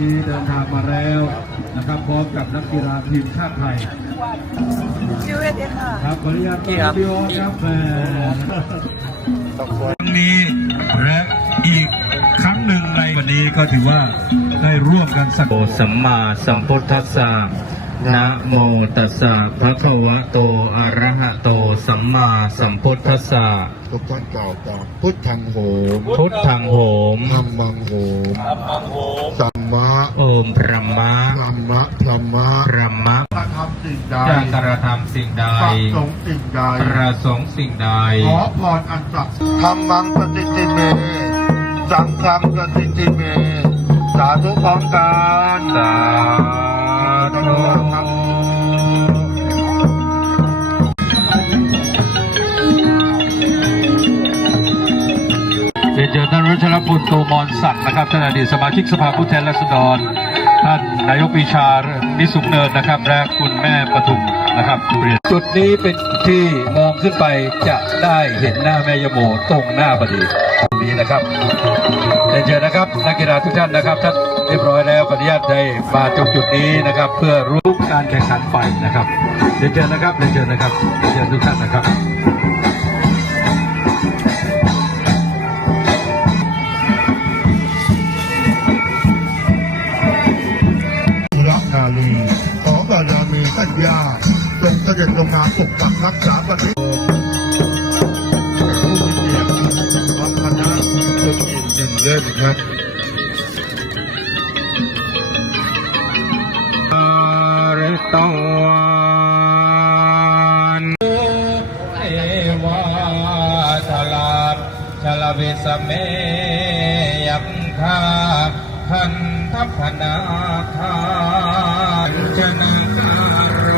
ที่เดินทางมาแล้วนะครับพร้อมกับนักกีฬาทีมชาติไทยชื่อเวทีค่ะครับขออนุญาตพี่ครับพี่โอตครับแหมครั้งนี้และอีกครั้งหนึ่งในวันนี้ก็ถือว่าได้ร่วมกันสักโอสัมมาสัมพุทธัสสะ นะโมตัสสะภะคะวะโตอะระหะโตสัมมาสัมพุทธัสสะทุกท่านกล่าวตามพุทธังโหมพุทธังโหมธรรมังโหมสัมมะโอมพระมะธรรมะธรรมะพระมะกระทำสิ่งใดจะกระทำสิ่งใดประสงค์สิ่งใดประสงค์สิ่งใดขอพรอันศักดิ์สิทธิ์ธรรมังปฏิทิเมสังฆังปฏิทิเมสาธุพร้อมกันสา เรียนเชิญท่านรัชรพุทโตมรศักดิ์นะครับท่านอดีตสมาชิกสภาผู้แทนราษฎร ท่านนายกปีชานิสุขเนินนะครับ และคุณแม่ปทุมนะครับจุดนี้เป็นที่มองขึ้นไปจะได้เห็นหน้าแม่ยโมตรงหน้าพอดีตรงนี้นะครับเรียนเชิญนะครับนักกีฬาทุกท่านนะครับท่านเรียบร้อยแล้วขออนุญาตได้มาตรงจุดนี้นะครับ เพื่อรู้การแข่งขันไฟนะครับเรียนเชิญนะครับเรียนเชิญนะครับเรียนเชิญทุกท่านนะครับ นาลี ขอบารมีท่านยาทรงเสด็จลงมาปกปักรักษาประเทศผู้มีเกียรติพร้อมคณะจงยินดีเล่นครับอาริตวันเอวาทลาชลเวสเมยัมคาคัน ทัพนาคาจนาการโร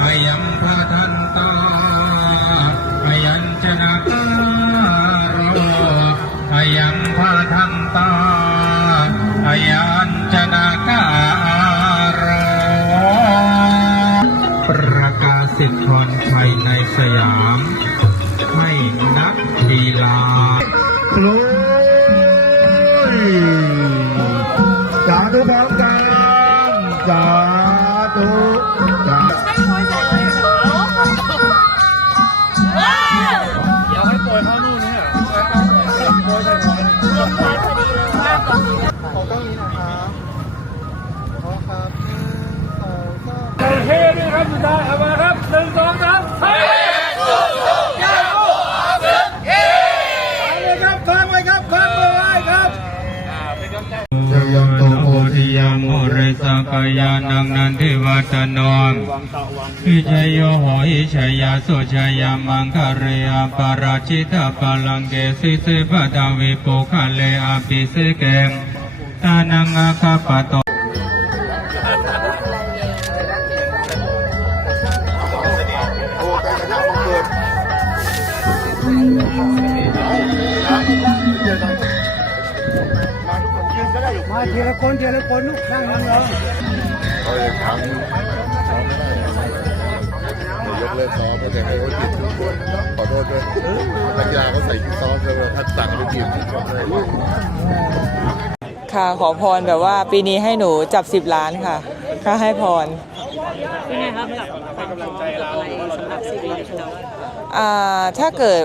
อายัมพทันตาอายัญจนาการโรอายัมพทันตาอายัญจนาการโรประกาศสิทธิพรชัยในสยามให้นักกีฬาโป ขอกล้องนี้นะครับขอครับหนึ่องสามเฮ้ด้วยครับสุดท้ายเอามาครับหนึ่งสองสามเฮ้สู้สู้ยาโออาเซนเฮ้ไปเลยครับล้าไว้ครับฟังไว้ครับเจยมโตโพธิยมุเรสกายานังนันทิวัตนอมวิจโยโหอิชยาสุชยามังคเรียปราชิตาปลังเกสิเสปดาวิปุคเลอาปิเสเกม ตานังอาคาปะโตเขาจะทำซ้อมไม่ได้เดี๋ยวยกเลิกซ้อมแล้วแต่ให้เขาติดทุกคนขอโทษด้วยนักกีฬาเขาใส่ชุดซ้อมแล้วท่านสั่งให้ทีมชอบเลย ค่ะ ขอพรแบบว่า ปีนี้ให้หนูจับ10ล้านค่ะก็ให้พรเป็นไงครับกับความพร้อมกับอะไรสำหรับซีรีส์ของเราอ่าถ้าเกิด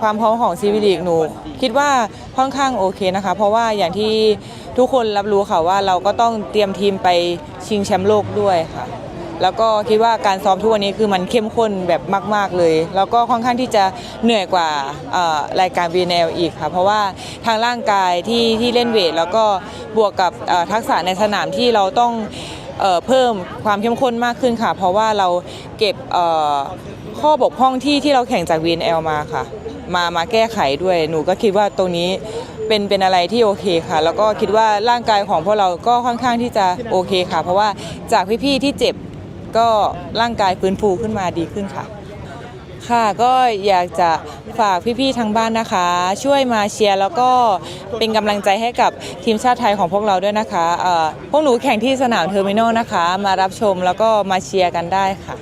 ความพร้อมของซีวิลีกหนู คิดว่าค่อนข้างโอเคนะคะ เพราะว่าอย่างที่ทุกคนรับรู้ค่ะว่าเราก็ต้องเตรียมทีมไปชิงแชมป์โลกด้วยค่ะ แล้วก็คิดว่าการซ้อมทุกวันนี้คือมันเข้มข้นแบบมาก ๆเลย แล้วก็ค่อนข้างที่จะเหนื่อยกว่ารายการ VNL อีกค่ะ เพราะว่าทางร่างกายที่ที่เล่นเวท แล้วก็บวกกับทักษะในสนามที่เราต้องเอเพิ่มความเข้มข้นมากขึ้นค่ะ เพราะว่าเราเก็บข้อบกพร่องที่ที่เราแข่งจาก VNL มาค่ะ มามาแก้ไขด้วยหนูก็คิดว่าตรงนี้เป็นเป็นอะไรที่โอเคค่ะ แล้วก็คิดว่าร่างกายของพวกเราก็ค่อนข้างที่จะโอเคค่ะ เพราะว่าจากพี่ๆที่เจ็บ ก็ร่างกายฟื้นฟูขึ้นมาดีขึ้นค่ะ ค่ะก็อยากจะฝากพี่ๆทางบ้านนะคะ ช่วยมาเชียร์แล้วก็เป็นกำลังใจให้กับทีมชาติไทยของพวกเราด้วยนะคะพวกหนูแข่งที่สนามเทอร์มินอลนะคะ มารับชมแล้วก็มาเชียร์กันได้ค่ะ